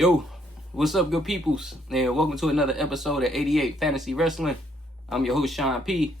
Yo, what's up, good peoples? And welcome to another episode of 88 Fantasy Wrestling. I'm your host, Sean P.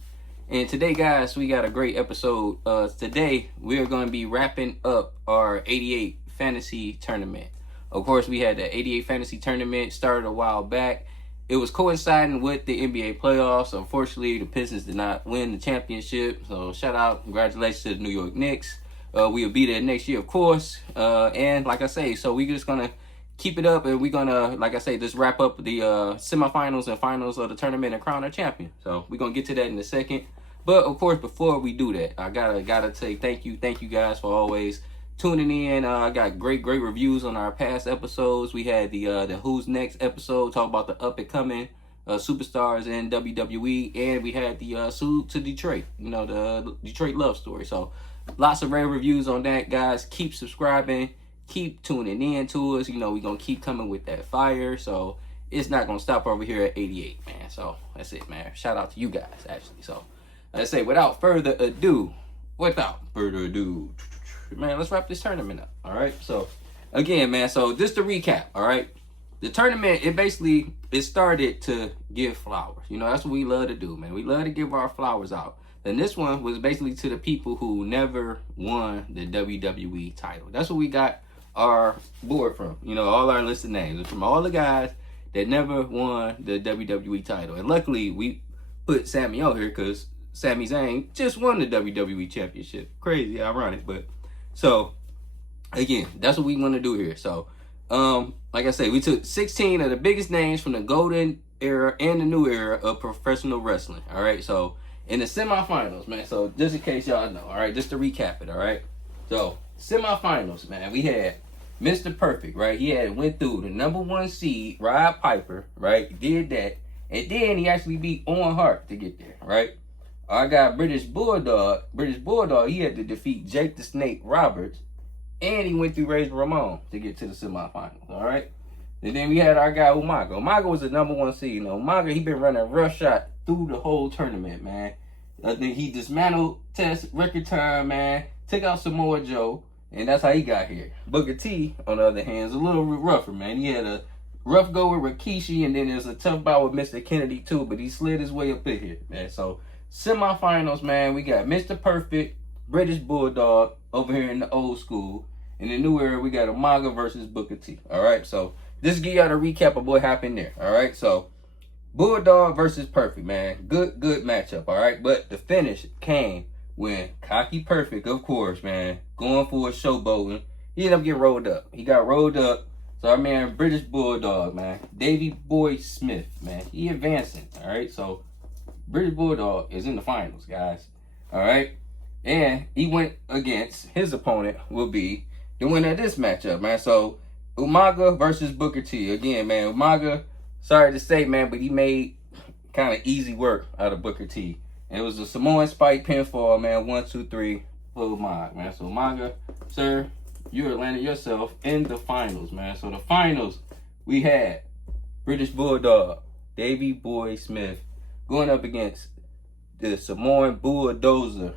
And today, guys, we got a great episode. Today, we're going to be wrapping up our 88 Fantasy Tournament. Of course, we had the 88 Fantasy Tournament started a while back. It was coinciding with the NBA playoffs. Unfortunately, the Pistons did not win the championship. So, shout out, congratulations to the New York Knicks. We'll be there next year, of course. And like I say, so we're just going to keep it up, and we're gonna, like I say, just wrap up the semifinals and finals of the tournament and crown our champion. So we're gonna get to that in a second. But of course, before we do that, I gotta say thank you guys for always tuning in. I got great reviews on our past episodes. We had the Who's Next episode, talk about the up and coming superstars in WWE, and we had the salute to Detroit, the Detroit love story. So lots of rare reviews on that, guys. Keep subscribing. Keep tuning in to us. We're going to keep coming with that fire. So it's not going to stop over here at 88, man. So that's it, man. Shout out to you guys, actually. So let's say without further ado, man, let's wrap this tournament up. All right. So again, man, so just to recap, all right. The tournament, it started to give flowers. That's what we love to do, man. We love to give our flowers out. And this one was basically to the people who never won the WWE title. That's what we got our board from, all our listed names, from all the guys that never won the WWE title. And luckily we put Sammy on here because Sami Zayn just won the WWE championship. Crazy, ironic, but so again, that's what we want to do here. So like I say, we took 16 of the biggest names from the golden era and the new era of professional wrestling. All right, so in the semifinals, man, so just in case y'all know, all right, just to recap it, all right. So semifinals, man, we had Mr. Perfect, right? He went through the number 1 seed, Rod Piper, right? He did that. And then he actually beat Owen Hart to get there, right? Our guy, British Bulldog, he had to defeat Jake the Snake Roberts. And he went through Razor Ramon to get to the semifinals, all right? And then we had our guy, Umaga. Umaga was the number 1 seed. Umaga, he been running roughshod through the whole tournament, man. I think he dismantled Test record time, man. Took out Samoa Joe. And that's how he got here. Booker T, on the other hand, is a little rougher, man. He had a rough go with Rikishi, and then there's a tough bout with Mr. Kennedy, too. But he slid his way up in here, man. So, semifinals, man, we got Mr. Perfect, British Bulldog, over here in the old school. In the new era, we got Umaga versus Booker T. All right, so just give y'all a recap of what happened there. All right, so Bulldog versus Perfect, man. Good matchup, all right? But the finish came when Cocky Perfect, of course, man, going for a showboating, he ended up getting rolled up. He got rolled up. So our man, British Bulldog, man, Davey Boy Smith, man, he advancing, all right? So British Bulldog is in the finals, guys, all right? And he went against, his opponent will be the winner of this matchup, man. So Umaga versus Booker T. Again, man, Umaga, sorry to say, man, but he made kind of easy work out of Booker T. And it was a Samoan Spike pinfall, man. 1, 2, 3 for Umaga, man. So Umaga, sir, you landed yourself in the finals, man. So the finals, we had British Bulldog, Davey Boy Smith, going up against the Samoan Bulldozer,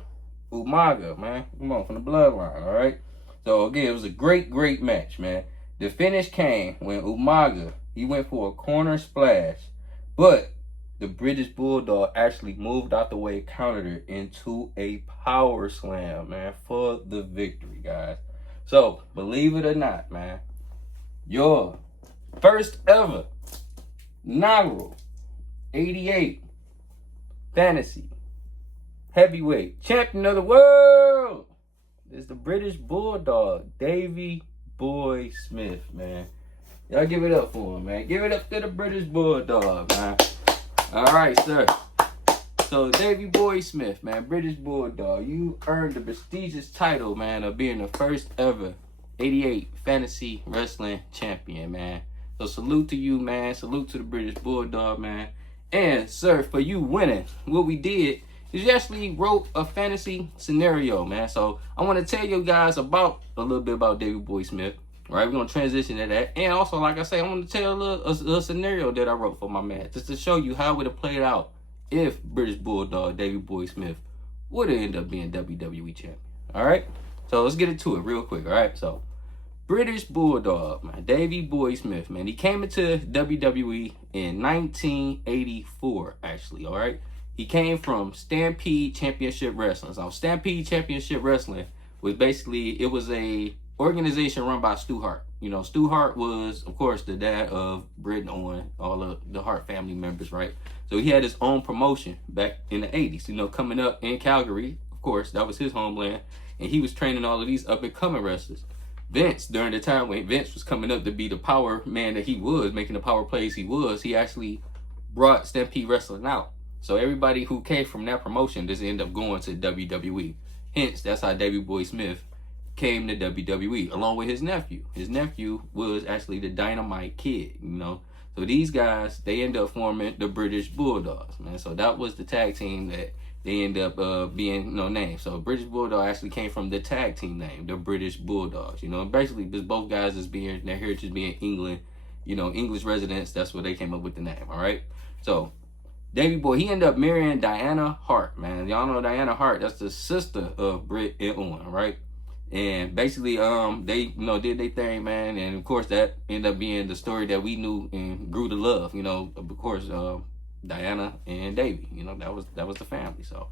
Umaga, man. Come on, from the bloodline, all right? So again, it was a great match, man. The finish came when Umaga, he went for a corner splash, but the British Bulldog actually moved out the way, countered it into a power slam, man, for the victory, guys. So, believe it or not, man, your first ever inaugural 88 Fantasy Heavyweight Champion of the World is the British Bulldog, Davey Boy Smith, man. Y'all give it up for him, man. Give it up to the British Bulldog, man. All right, sir. So, Davey Boy Smith, man, British Bulldog, you earned the prestigious title, man, of being the first ever 88 Fantasy Wrestling Champion, man. So, salute to you, man. Salute to the British Bulldog, man. And, sir, for you winning, what we did is you actually wrote a fantasy scenario, man. So, I want to tell you guys a little bit about Davey Boy Smith. All right, we're going to transition to that. And also, like I say, I want to tell a little scenario that I wrote for my man, just to show you how it would have played out if British Bulldog, Davey Boy Smith, would have ended up being WWE champion. All right? So let's get into it real quick. All right? So British Bulldog, man, Davey Boy Smith, man. He came into WWE in 1984, actually, all right? He came from Stampede Championship Wrestling. So Stampede Championship Wrestling was basically, it was a organization run by Stu Hart. You know, Stu Hart was, of course, the dad of Britt and Owen, all of the Hart family members, right? So he had his own promotion back in the 80s, you know, coming up in Calgary. Of course, that was his homeland. And he was training all of these up-and-coming wrestlers. Vince, during the time when Vince was coming up to be the power man that he was, making the power plays he actually brought Stampede Wrestling out. So everybody who came from that promotion just ended up going to WWE. Hence, that's how Davey Boy Smith came to WWE, along with his nephew. His nephew was actually the Dynamite Kid, you know. So these guys, they end up forming the British Bulldogs, man. So that was the tag team that they end up being named. So British Bulldog actually came from the tag team name, the British Bulldogs. You know, basically, because both guys is being, their heritage being England, you know, English residents, that's where they came up with the name, all right? So Davey Boy, he ended up marrying Diana Hart, man. Y'all know Diana Hart, that's the sister of Britt and Owen, right? And basically, they, did their thing, man. And of course, that ended up being the story that we knew and grew to love, you know, of course, Diana and Davey, you know, that was the family. So,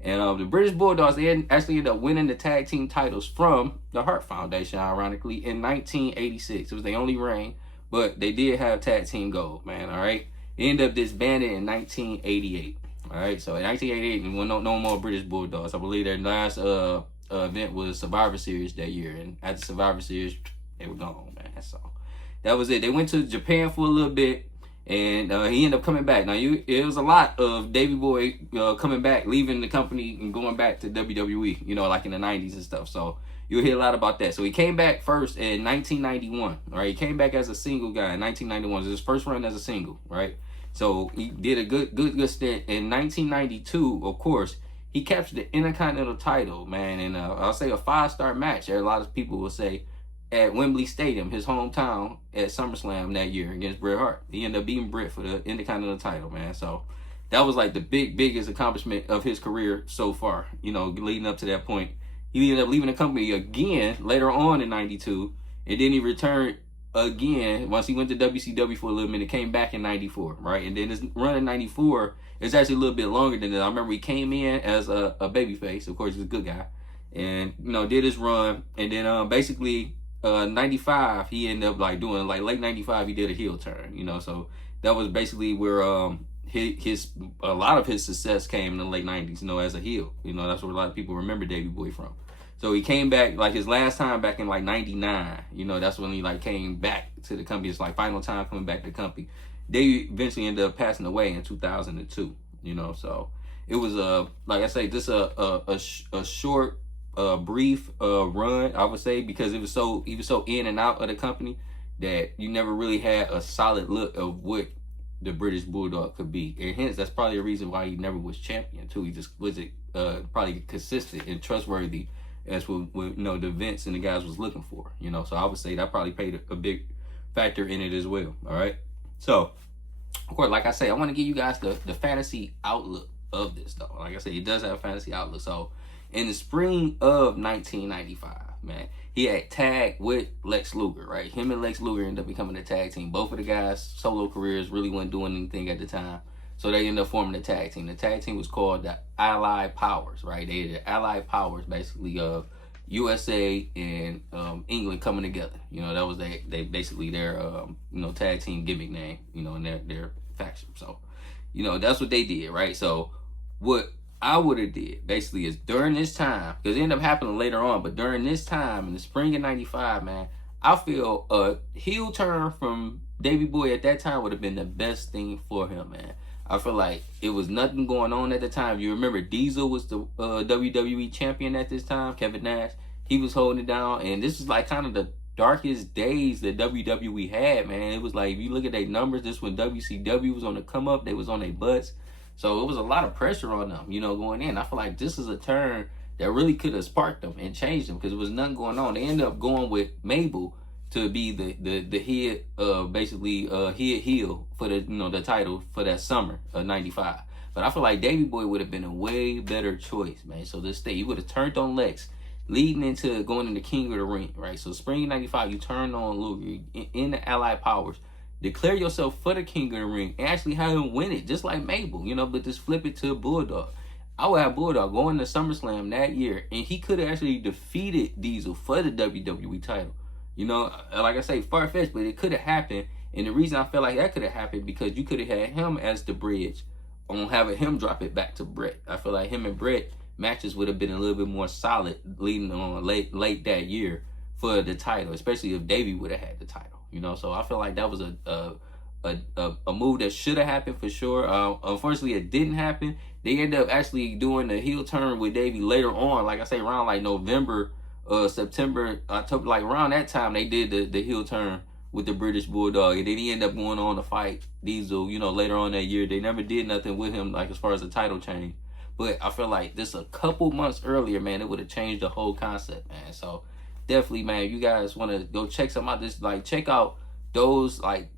and the British Bulldogs, they actually ended up winning the tag team titles from the Hart Foundation, ironically, in 1986. It was their only reign, but they did have tag team gold, man. All right, they ended up disbanded in 1988. All right, so in 1988, no more British Bulldogs. I believe their last event was Survivor Series that year, and after Survivor Series, they were gone, man. So that was it. They went to Japan for a little bit. And he ended up coming back. Now, it was a lot of Davey Boy coming back, leaving the company and going back to WWE, you know, like in the 90s and stuff. So you'll hear a lot about that. So he came back first in 1991, right? He came back as a single guy in 1991. It was his first run as a single, right? So he did a good stint. In 1992, of course, he captured the Intercontinental title, man. And I'll say a 5-star match. A lot of people will say, at Wembley Stadium, his hometown, at SummerSlam that year against Bret Hart. He ended up beating Bret for the Intercontinental title, man. So that was like the biggest accomplishment of his career so far, you know, leading up to that point. He ended up leaving the company again later on in 92, and then he returned again once he went to WCW for a little minute, came back in 94, right? And then his run in 94 is actually a little bit longer than that. I remember he came in as a babyface. Of course, he's a good guy. And, you know, did his run, and then basically 95, he ended up like doing like late 95, he did a heel turn, you know. So that was basically where a lot of his success came in the late 90s, you know, as a heel. You know, that's where a lot of people remember Davey Boy from. So he came back like his last time back in like 99, you know, that's when he like came back to the company. It's like final time coming back to the company. Davey eventually ended up passing away in 2002, you know. So it was like I say, just a short brief run, I would say, because he was so in and out of the company that you never really had a solid look of what the British Bulldog could be. And hence, that's probably the reason why he never was champion too. He just wasn't probably consistent and trustworthy as what you know the Vince and the guys was looking for, you know. So I would say that probably played a big factor in it as well. All right, so of course, like I say, I want to give you guys the fantasy outlook of this though. Like I say, it does have a fantasy outlook. So in the spring of 1995, man, he had tagged with Lex Luger, right? Him and Lex Luger ended up becoming a tag team. Both of the guys' solo careers really weren't doing anything at the time. So they ended up forming a tag team. The tag team was called the Allied Powers, right? They had the Allied Powers, basically, of USA and England coming together. You know, that was they basically their, tag team gimmick name, you know, in their faction. So, you know, that's what they did, right? So what I would have did basically is during this time, because it ended up happening later on, but during this time in the spring of 95, man, I feel a heel turn from Davey Boy at that time would have been the best thing for him, man. I feel like it was nothing going on at the time. You remember Diesel was the WWE champion at this time, Kevin Nash. He was holding it down, and this was like kind of the darkest days that WWE had, man. It was like, if you look at their numbers, this when WCW was on the come up, they was on their butts. So it was a lot of pressure on them, you know, going in. I feel like this is a turn that really could have sparked them and changed them because there was nothing going on. They ended up going with Mabel to be the head, basically head heel for the title for that summer of 95. But I feel like Davey Boy would have been a way better choice, man. So this day, he would have turned on Lex leading into going into King of the Ring, right? So spring '95, you turn on Luger in the Allied Powers, declare yourself for the King of the Ring, and actually have him win it, just like Mabel, you know, but just flip it to Bulldog. I would have Bulldog going to SummerSlam that year, and he could have actually defeated Diesel for the WWE title. You know, like I say, far-fetched, but it could have happened. And the reason I feel like that could have happened, because you could have had him as the bridge on having him drop it back to Bret. I feel like him and Bret matches would have been a little bit more solid leading on late that year for the title, especially if Davey would have had the title. You know, so I feel like that was a move that should have happened for sure. Unfortunately, it didn't happen. They ended up actually doing the heel turn with Davey later on, like I say, around like November, September, October, like around that time they did the heel turn with the British Bulldog, and then he ended up going on to fight Diesel, you know, later on that year. They never did nothing with him, like as far as the title change. But I feel like just a couple months earlier, man, it would have changed the whole concept, man. So definitely, man, if you guys want to go check some out, this like check out those like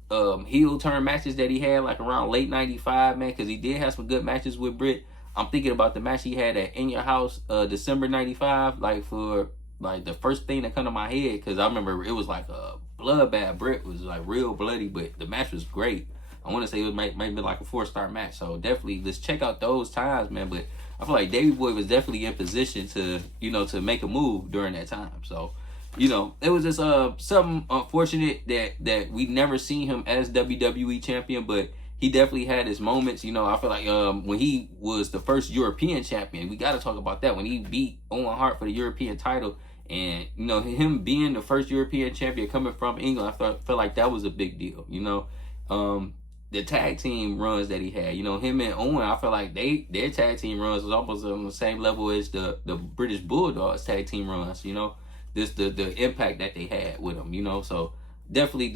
heel turn matches that he had like around late '95, man, because he did have some good matches with Brit. I'm thinking about the match he had at In Your House, December '95, like for like the first thing that come to my head, because I remember it was like a bloodbath. Brit was like real bloody, but the match was great. I want to say it was maybe like a 4-star match. So definitely let's check out those times, man. But I feel like Davey Boy was definitely in position to, you know, to make a move during that time. So, you know, it was just something unfortunate that we never seen him as WWE champion, but he definitely had his moments. You know, I feel like when he was the first European champion, we got to talk about that. When he beat Owen Hart for the European title, and, you know, him being the first European champion coming from England, I felt like that was a big deal, you know. The tag team runs that he had, you know, him and Owen, I feel like their tag team runs was almost on the same level as the British Bulldogs tag team runs, you know. Just the impact that they had with him, you know. So definitely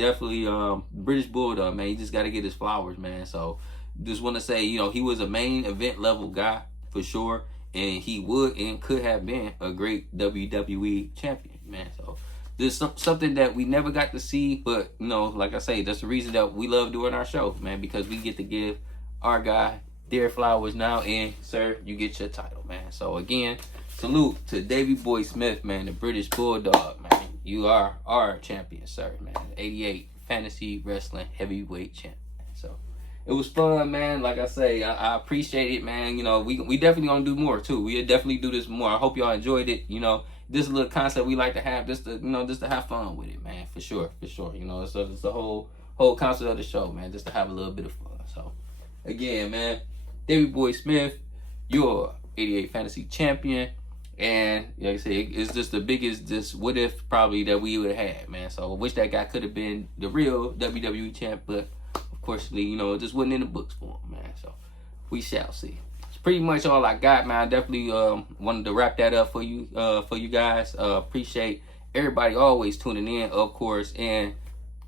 British Bulldog, man, he just got to get his flowers, man. So just want to say, you know, he was a main event level guy for sure, and he would and could have been a great WWE champion, man. So this is something that we never got to see, but, you know, like I say, that's the reason that we love doing our show, man, because we get to give our guy their flowers now, and, sir, you get your title, man. So, again, salute to Davey Boy Smith, man, the British Bulldog, man. You are our champion, sir, man. 88 Fantasy Wrestling Heavyweight Champion. So it was fun, man. Like I say, I appreciate it, man. You know, we definitely gonna do more too. We'll definitely do this more. I hope y'all enjoyed it. You know, this little concept we like to have, just to have fun with it, man. For sure. You know, so it's the whole concept of the show, man. Just to have a little bit of fun. So again, man, Davey Boy Smith, your 88 Fantasy Champion. And like I said, it's just the biggest what if probably that we would have had, man. So I wish that guy could have been the real WWE champ, but of course, you know, it just wasn't in the books for him, man. So we shall see. It's pretty much all I got, man. I definitely wanted to wrap that up for you guys. Appreciate everybody always tuning in, of course, and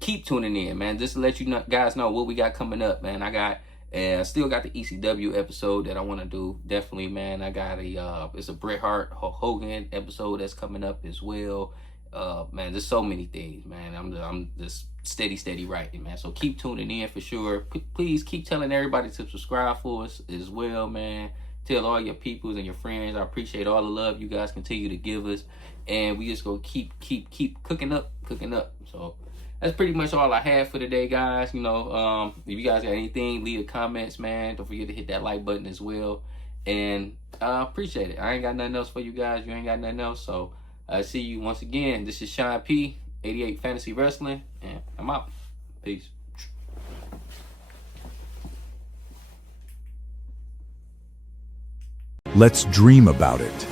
keep tuning in, man. Just to let you guys know what we got coming up, man. I still got the ECW episode that I want to do. Definitely, man. I got it's a Bret Hart Hogan episode that's coming up as well. Man, there's so many things, man. I'm just steady writing, man. So keep tuning in for sure. Please keep telling everybody to subscribe for us as well, man. Tell all your peoples and your friends. I appreciate all the love you guys continue to give us, and we just gonna keep cooking up. So that's pretty much all I have for today, guys. You know, if you guys got anything, leave the comments, man. Don't forget to hit that like button as well. And I appreciate it. I ain't got nothing else for you guys. You ain't got nothing else. So I see you once again. This is Sean P, 88 Fantasy Wrestling, and I'm out. Peace. Let's dream about it.